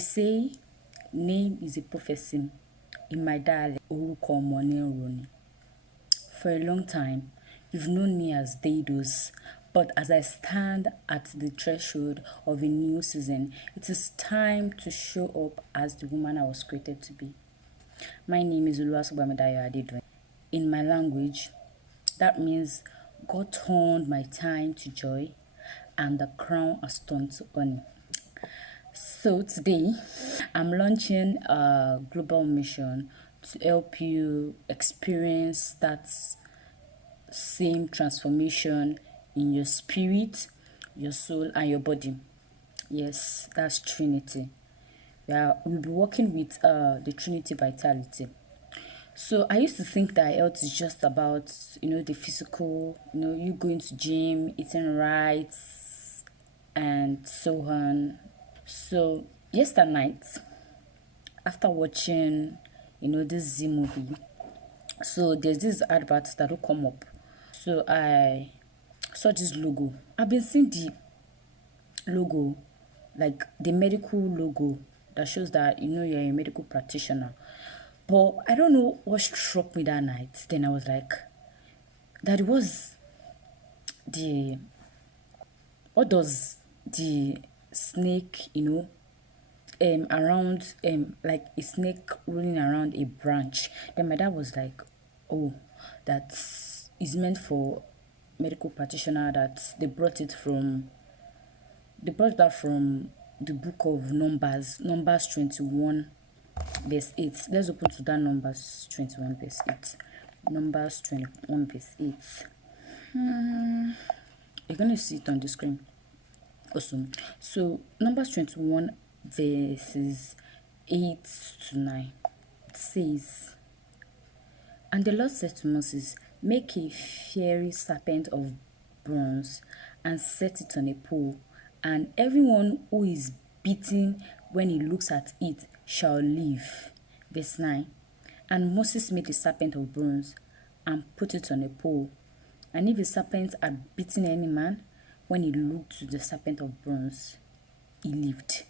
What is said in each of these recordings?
say name is a prophecy. In my dialect, orúkọ ọmọ ní ń roni. For a long time, you've known me as Dedos, but as I stand at the threshold of a new season, it is time to show up as the woman I was created to be. My name is Oluwasogbamidayo Adedoyin. In my language, that means God turned my time to joy and the crown has turned to honey. So today, I'm launching a global mission to help you experience that same transformation in your spirit, your soul, and your body. Yes, that's Trinity. We'll be working with the Trinity Vitality. So I used to think that health is just about, the physical, you going to gym, eating right, and so on. So yesterday night, after watching, this Z movie, so there's this advert that will come up. So I saw this logo. I've been seeing the logo, like the medical logo that shows that you're a medical practitioner. But I don't know what struck me that night. Then I was like, that was what does the snake, around, like a snake rolling around a branch. Then my dad was like, oh, that is meant for medical practitioner, that they brought that from the book of Numbers 21 verse 8. Let's open to that Numbers 21 verse 8. Numbers 21 verse 8. You're going to see it on the screen. Awesome. So Numbers 21 verses 8 to 9. It says, "And the Lord said to Moses, make a fiery serpent of bronze and set it on a pole, and everyone who is bitten when he looks at it shall live." Verse 9. "And Moses made a serpent of bronze and put it on a pole. And if the serpent had bitten any man, when he looked to the serpent of bronze, he lived."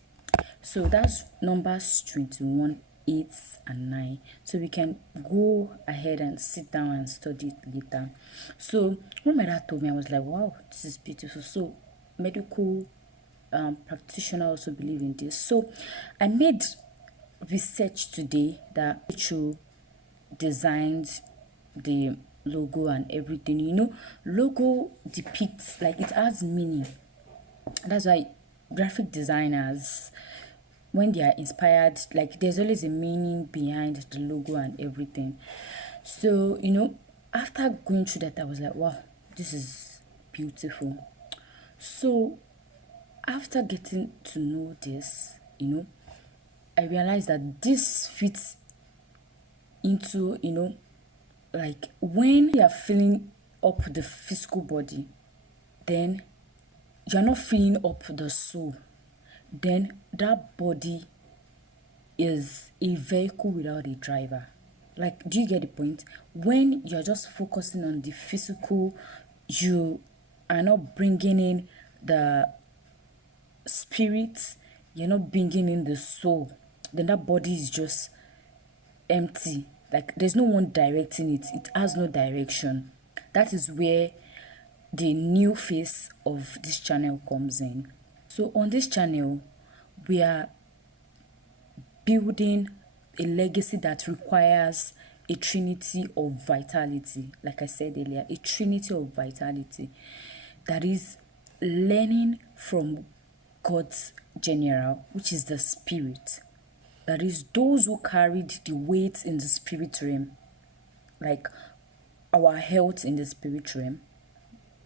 So that's Numbers 21, 8 and 9. So we can go ahead and sit down and study it later. So when my dad told me, I was like, wow, this is beautiful. So medical practitioner also believe in this. So I made research today that Rachel designed the logo and everything. Logo depicts, like, it has meaning. That's why graphic designers, when they are inspired, like, there's always a meaning behind the logo and everything. So after going through that, I was like, wow, this is beautiful. So after getting to know this, I realized that this fits into, like, when you are filling up the physical body, then you're not filling up the soul. Then that body is a vehicle without a driver. Like, do you get the point? When you're just focusing on the physical, you are not bringing in the spirit, you're not bringing in the soul. Then that body is just empty. Like, there's no one directing it. It has no direction. That is where the new face of this channel comes in. So on this channel, we are building a legacy that requires a trinity of vitality. Like I said earlier, a trinity of vitality. That is learning from God's general, which is the spirit. That is those who carried the weight in the spirit realm, like our health in the spirit realm.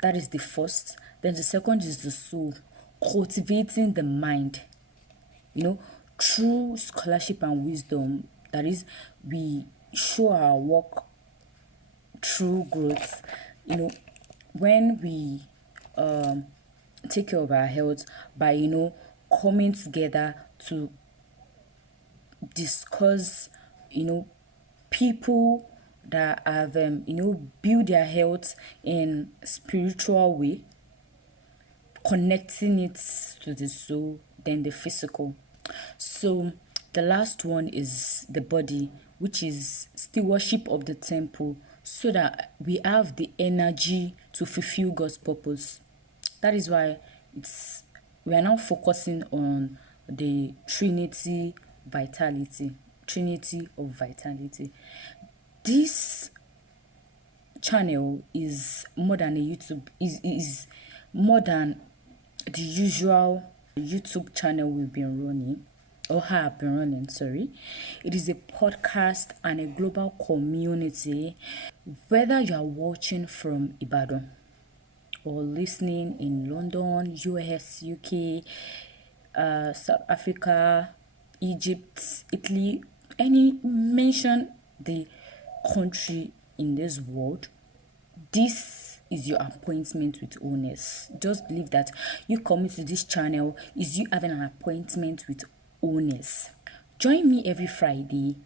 That is the first. Then the second is the soul, cultivating the mind, through scholarship and wisdom. That is, we show our work through growth. When we take care of our health by, coming together to discuss, people that have, build their health in spiritual way, connecting it to the soul, then the physical. So the last one is the body, which is stewardship of the temple, so that we have the energy to fulfill God's purpose. That is why we are now focusing on the Trinity of vitality. This channel is more than a YouTube, is more than the usual YouTube channel we've been running, or have been running, sorry. It is a podcast and a global community. Whether you are watching from Ibadan or listening in London, US, UK, South Africa, Egypt, Italy, mention the country in this world, this is your appointment with Wholeness. Just believe that you coming to this channel is you having an appointment with Wholeness. Join me every Friday,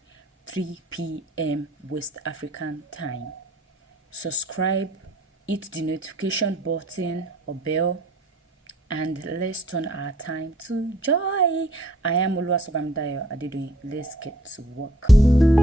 3 p.m. West African time. Subscribe, hit the notification button or bell, and let's turn our time to joy. I am Oluwasogbamidayo Adedoyin. Let's get to work.